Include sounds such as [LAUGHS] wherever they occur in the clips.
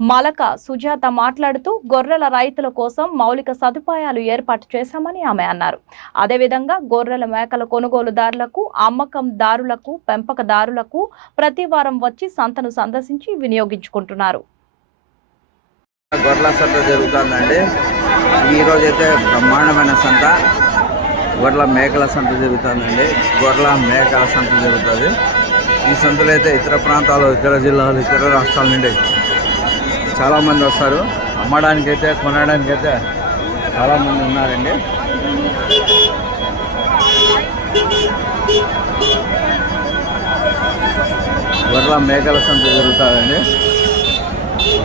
Malaka Sujatha మాట్లాడుతూ గొర్రెల రైతుల కోసం మౌలిక సదుపాయాలు ఏర్పాటు చేశామని ఆమె అన్నారు. అదేవిధంగా గొర్రెల మేకల కొనుగోలుదారులకు అమ్మకందారులకు పెంపకదారులకు ప్రతి వారం వచ్చి సంతను సందర్శించి వినియోగించుకుంటున్నారు. గొర్రెల సంత జరుగుతుందండి. ఈరోజు అయితే బ్రహ్మాండమైన సంత. గొర్రెల మేకల సంత జరుగుతుందండి. గొర్రెల మేకల సంత జరుగుతుంది. ఈ సంతలో అయితే ఇతర ప్రాంతాలు ఇతర జిల్లాలు ఇతర రాష్ట్రాల నుండి చాలామంది వస్తారు. అమ్మడానికైతే కొనడానికైతే చాలామంది ఉన్నారండి. గొర్రెల మేకల సంత జరుగుతుందండి.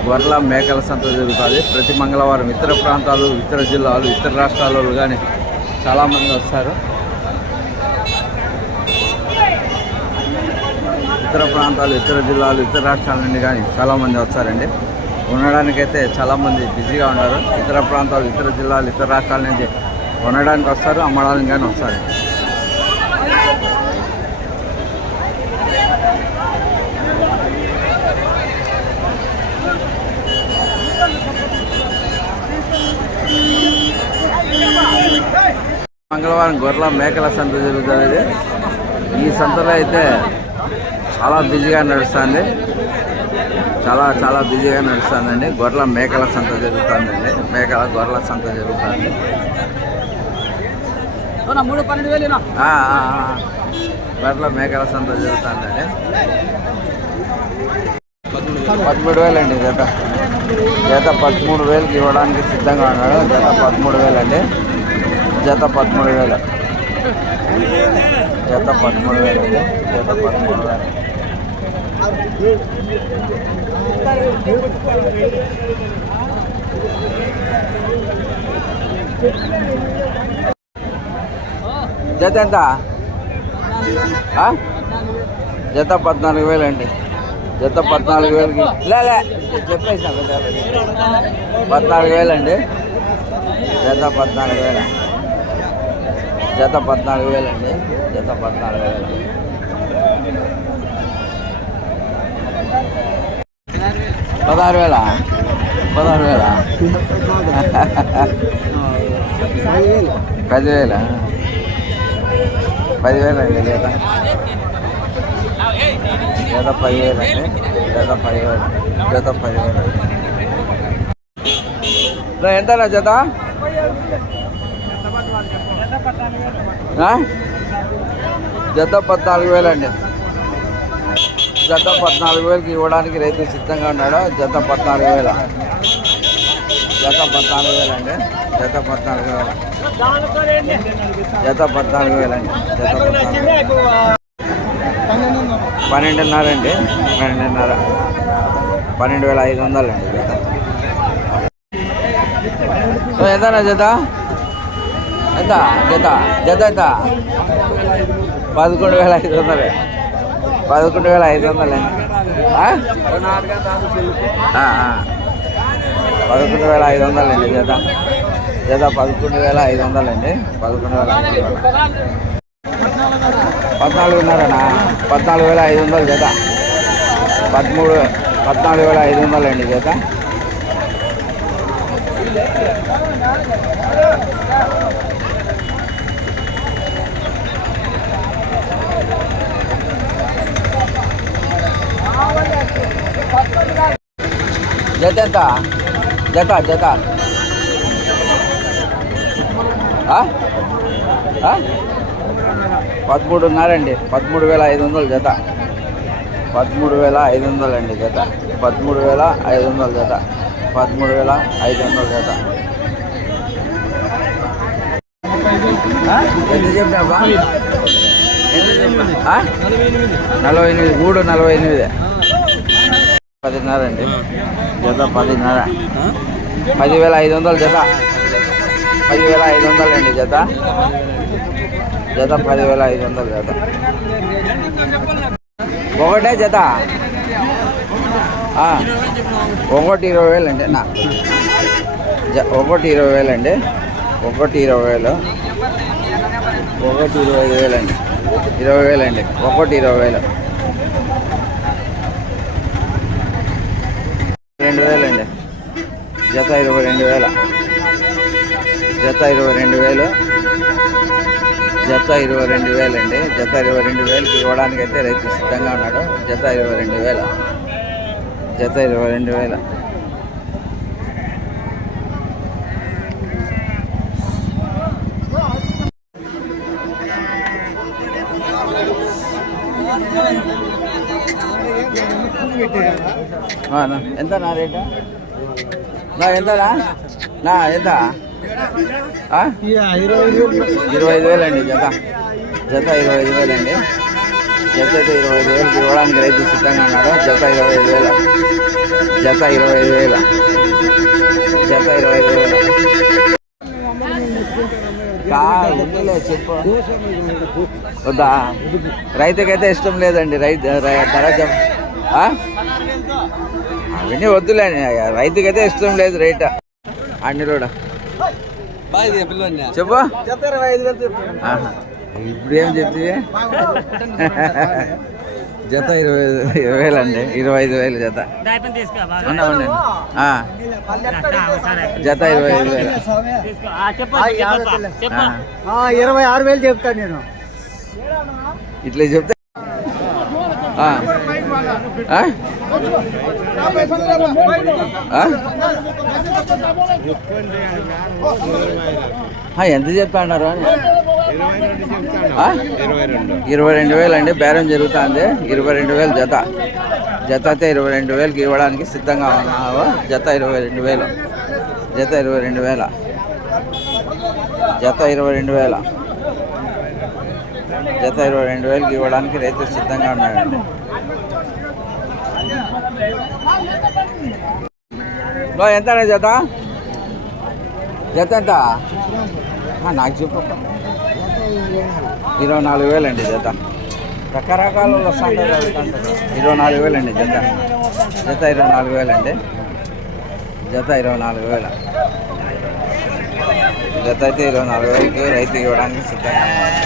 గొర్రెల మేకల సంత జరుగుతుంది. ప్రతి మంగళవారం ఇతర ప్రాంతాలు ఇతర జిల్లాలు ఇతర రాష్ట్రాలలో కానీ చాలామంది వస్తారు. ఇతర ప్రాంతాలు ఇతర జిల్లాలు ఇతర రాష్ట్రాల నుండి కానీ చాలామంది వస్తారండి. ఉండడానికైతే చాలామంది బిజీగా ఉన్నారు. ఇతర ప్రాంతాలు ఇతర జిల్లాలు ఇతర రాష్ట్రాల నుంచి కొనడానికి వస్తారు అమ్మడానికి కానీ వస్తారు. మంగళవారం గొర్రెల మేకల సంత జరుగుతుంది ఈ సంతలో అయితే చాలా బిజీగా నడుస్తుంది. చాలా చాలా బిజీగా నడుస్తుందండి. గొర్రెల మేకల సంత జరుగుతుందండి. మేకల గొర్రెల సంత జరుగుతుంది. వేలు. గొర్రెల మేకల సంత జరుగుతుందండి. పదమూడు వేలండి జత. జత పదమూడు వేలకి ఇవ్వడానికి సిద్ధంగా ఉన్నాడు. జత పదమూడు వేలండి. జత పదమూడు వేలు. జత పదమూడు వేలండి. జత పదమూడు వేలు. జత ఎంత? జత పద్నాలుగు వేలు అండి. జత పద్నాలుగు వేలకి లే పద్నాలుగు వేలు అండి. జత పద్నాలుగు వేల. జత పద్నాలుగు వేలు అండి. జత పద్నాలుగు వేలు. పదహారు వేల పదహారు వేల పదివేల. పదివేల అండి జత జత పదివేలు అండి? జత పదివేలు. జత పదివేలు. నా ఎంతనా జత? జత పద్నాలుగు వేలు అండి. జత పద్నాలుగు వేలకి ఇవ్వడానికి రైతు సిద్ధంగా ఉన్నాడు జత పద్నాలుగు వేల. జత పద్నాలుగు వేలు అండి జత పద్నాలుగు వేల. జత పద్నాలుగు వేలు అండి జత పద్నాలుగు పన్నెండున్నర అండి. పన్నెండున్నర. పన్నెండు వేల ఐదు వందలు అండి జత. సో ఎంతనా జత? ఎంత? జత? జత ఎంత? పదకొండు వేల ఐదు వందలు. పదకొండు వేల ఐదు వందలు అండి. పదకొండు వేల ఐదు వందలండి జత. జత పదకొండు వేల ఐదు వందలండి పదకొండు వేల ఐదు వందలు. పద్నాలుగున్నరనా? పద్నాలుగు వేల ఐదు వందలు జత. పదమూడు పద్నాలుగు వేల ఐదు వందలండి జత. జత ఎంత జత జత ఆ? ఆ? పదమూడున్నర అండి పదమూడు వేల ఐదు వందలు జత. పదమూడు వేల ఐదు వందలు అండి జత. పదమూడు వేల ఐదు వందలు జత పదమూడు వేల ఐదు వందలు జత? ఎంత? నలభై ఎనిమిది. మూడు నలభై ఎనిమిది. పదిన్నర అండి. జత పదిన్నర. పదివేల ఐదు వందలు జత. పదివేల ఐదు వందలు అండి జత. జత పదివేల ఐదు వందలు జత. ఒకటే జత. ఒకటి ఇరవై వేలు అండి నా జ- ఒకటి ఇరవై వేలు అండి. ఒకటి ఇరవై వేలు. ఒకటి ఇరవై ఐదు వేలు అండి. ఇరవై వేలు అండి. ఒకటి ఇరవై వేలు. రెండు వేలు అండి జత ఇరవై రెండు వేల. జత ఇరవై రెండు వేలు. జత ఇరవై రెండు వేలండి. జత ఇరవై రెండు వేలకి ఇవ్వడానికైతే అయితే రైతు సిద్ధంగా ఉన్నాడు. జత ఇరవై రెండు వేల. జత ఇరవై రెండు వేల. ఎంత నా రేటు? నా ఎంతనా? నా ఎంత? ఇరవై ఐదు వేలు అండి జత. జత ఇరవై ఐదు వేలు అండి. జత అయితే ఇరవై ఐదు వేలు. ఇవ్వడానికి రైతు సిద్ధంగా ఉన్నాడు. జత ఇరవై ఐదు వేల. జత ఇరవై ఐదు వేల. జత ఇరవై ఐదు వేల. చెప్పు. వద్దా? రైతుకైతే ఇష్టం లేదండి. రైతు రై- ధర చెప్ అవన్నీ వద్దులే రైతుకైతే ఇష్టం లేదు రేట్. అన్ని కూడా చెప్పు. ఇప్పుడు ఏం చెప్తే? జత ఇరవై ఇరవై వేలు అండి. ఇరవై ఐదు వేలు జత. ఉన్నా ఆ. జత ఇరవై ఐదు వేలు. ఇరవై ఆరు వేలు చెప్తాను నేను ఇట్లా చెప్తే ఆ, ఎంత చెప్పన్నారు అని? ఇరవై రెండు వేలు అండి బేరం జరుగుతుంది. ఇరవై రెండు వేలు జత. జత అయితే ఇరవై రెండు వేలకి ఇవ్వడానికి సిద్ధంగా ఉన్నావు? జత ఇరవై రెండు వేలు. జత ఇరవై రెండు వేల. జత ఇరవై రెండు వేల. జత ఇరవై రెండు వేలకి ఇవ్వడానికి రైతు సిద్ధంగా ఉన్నాడండి ఎంత జత? జత ఎంత? నాకు చెప్పు. ఇరవై నాలుగు వేలండి జత. రకరకాల వస్తుంటారు ఇరవై నాలుగు వేలండి జత. జత ఇరవై నాలుగు వేలండి. జత ఇరవై నాలుగు వేల. జత అయితే ఇరవై నాలుగు వేలకి రైతు ఇవ్వడానికి సిద్ధంగా ఉన్నారు.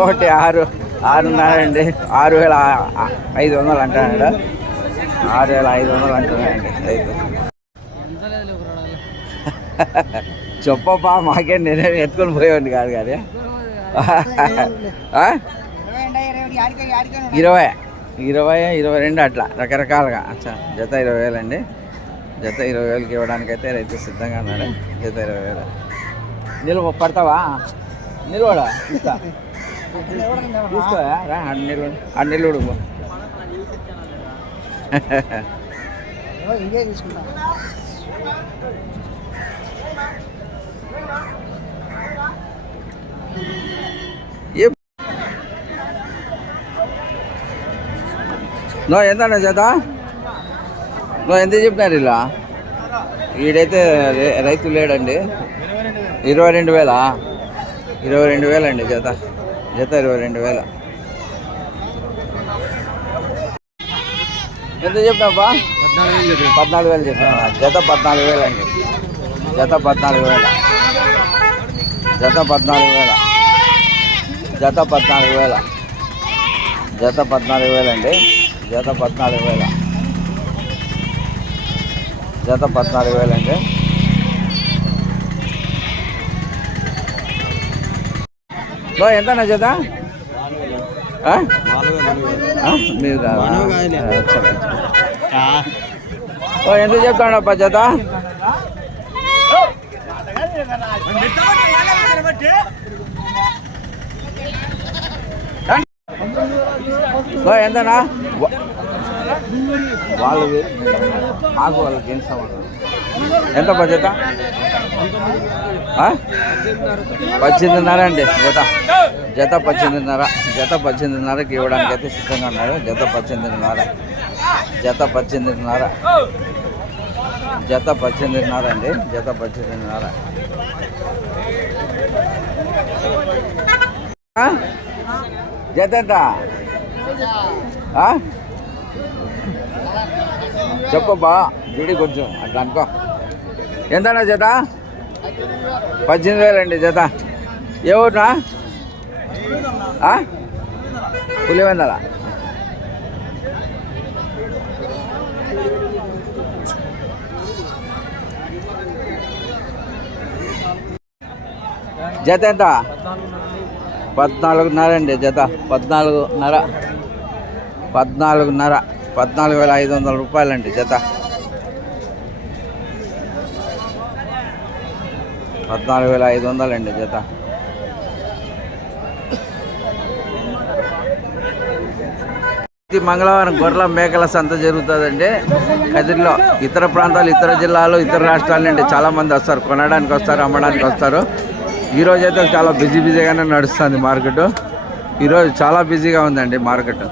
ఒకటి ఆరు ఆరున్నర అండి. ఆరు వేల ఐదు వందలు అంటాడు ఆరు వేల ఐదు వందలు అంటున్నాడండి. రైతు [LAUGHS] చెప్పప్పా మాకేం నేనే ఎత్తుకొని పోయేవాడిని కాదు కానీ. ఇరవై. ఇరవై ఇరవై రెండు అట్లా రకరకాలుగా. అచ్చా జత ఇరవై వేలండి. జత ఇరవై వేలకి ఇవ్వడానికి అయితే రైతు సిద్ధంగా ఉన్నాడు. జత ఇరవై వేలు. నిల్వ పడతావా? నిల్వడా ఇస్తా నిల్వ ఆ నిల్వడు నువ్వు నో ఎంత చేత? నో ఎంత చెప్పినారు ఇలా? ఈడైతే రైతు లేడండి. ఇరవై రెండు వేలా? ఇరవై రెండు వేలండి జత. జత ఇరవై రెండు వేల. ఎంత చెప్పినావా పద్నాలుగు వేలు చెప్పినా జత పద్నాలుగు వేలు అండి జత పద్నాలుగు వేల. జత పద్నాలుగు వేల. జత పద్నాలుగు వేల. జత పద్నాలుగు వేలండి. అండి జత పద్నాలుగు వేల. జత పద్నాలుగు వేలండి. బా ఎంతనా జత? ఆ? ఆ? మీరు కాదా? ఓ, ఎంత చెప్తాడప్ప జత? ఓ, ఎంతనా? వాళ్ళు మాకు వాళ్ళకి ఏం సంబంధం? ఎంత బడ్జెట్? పద్దెనిమిదిన్నర అండి జత. జత పద్దెనిమిదిన్నర జత పద్దెనిమిదిన్నరకి ఇవ్వడానికి అయితే సిద్ధంగా ఉన్నారు. జత పద్దెనిమిదిన్నర జత పద్దెనిమిదిన్నర జత పద్దెనిమిదిన్నర అండి జత పద్దెనిమిదిన్నర. జత ఎంత? ఆ? చెప్పబ్బా జుడి కొంచెం అట్లా అనుకో. ఎంతనా జత? పద్దెనిమిది వేలండి జత. ఏ ఊరునా? పులివెందల. జత ఎంత? పద్నాలుగున్నర అండి జత. పద్నాలుగున్నర. పద్నాలుగున్నర. పద్నాలుగు వేల ఐదు వందల రూపాయలండి జత. పద్నాలుగు వేల ఐదు వందలండి జత. ప్రతి మంగళవారం గొర్రెల మేకల సంత జరుగుతుందండి. కదిరిలో ఇతర ప్రాంతాలు ఇతర జిల్లాలు ఇతర రాష్ట్రాల నుండి చాలామంది వస్తారు. కొనడానికి వస్తారు అమ్మడానికి వస్తారు. ఈరోజు అయితే చాలా బిజీ బిజీగానే నడుస్తుంది మార్కెట్. ఈరోజు చాలా బిజీగా ఉందండి మార్కెట్.